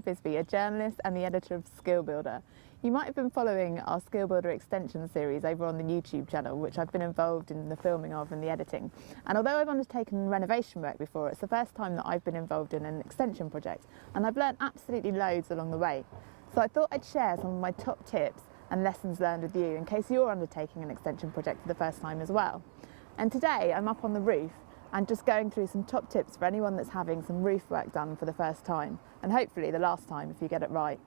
Bisbee, a journalist and the editor of Skill Builder. You might have been following our Skill Builder extension series over on the YouTube channel, which I've been involved in the filming of and the editing. And although I've undertaken renovation work before, it's the first time that I've been involved in an extension project, and I've learned absolutely loads along the way. So I thought I'd share some of my top tips and lessons learned with you in case you're undertaking an extension project for the first time as well. And today I'm up on the roof and just going through some top tips for anyone that's having some roof work done for the first time, and hopefully the last time if you get it right.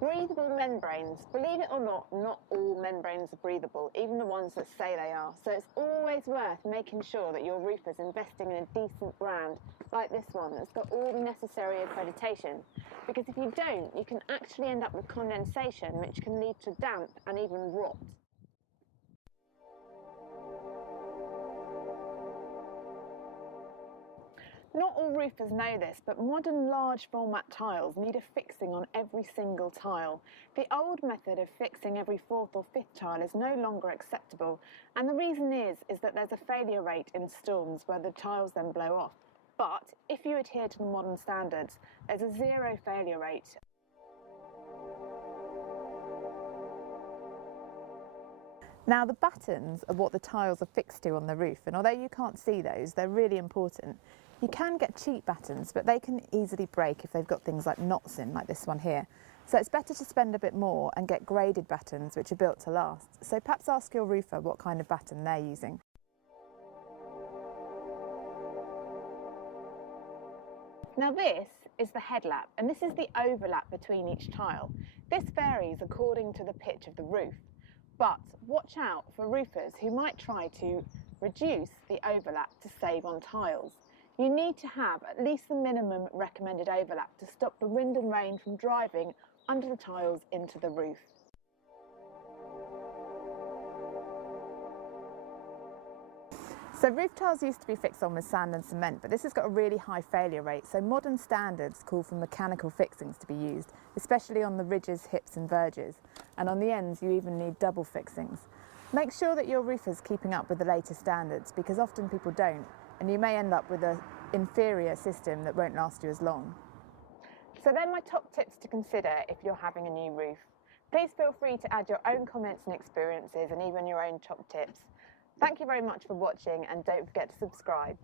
Breathable membranes. Believe it or not all membranes are breathable, even the ones that say they are. So it's always worth making sure that your roofer's investing in a decent brand, like this one, that's got all the necessary accreditation. Because if you don't, you can actually end up with condensation, which can lead to damp and even rot. Not all roofers know this, but modern large format tiles need a fixing on every single tile. The old method of fixing every fourth or fifth tile is no longer acceptable, and the reason is that there's a failure rate in storms where the tiles then blow off. But if you adhere to the modern standards, there's a zero failure rate. Now the battens are what the tiles are fixed to on the roof, and although you can't see those, they're really important. You can get cheap battens, but they can easily break if they've got things like knots in, like this one here. So it's better to spend a bit more and get graded battens which are built to last. So perhaps ask your roofer what kind of batten they're using. Now this is the headlap, and this is the overlap between each tile. This varies according to the pitch of the roof, but watch out for roofers who might try to reduce the overlap to save on tiles. You need to have at least the minimum recommended overlap to stop the wind and rain from driving under the tiles into the roof. So roof tiles used to be fixed on with sand and cement, but this has got a really high failure rate, so modern standards call for mechanical fixings to be used, especially on the ridges, hips and verges, and on the ends you even need double fixings. Make sure that your roofer's keeping up with the latest standards, because often people don't, and you may end up with an inferior system that won't last you as long. So they're my top tips to consider if you're having a new roof. Please feel free to add your own comments and experiences and even your own top tips. Thank you very much for watching, and don't forget to subscribe.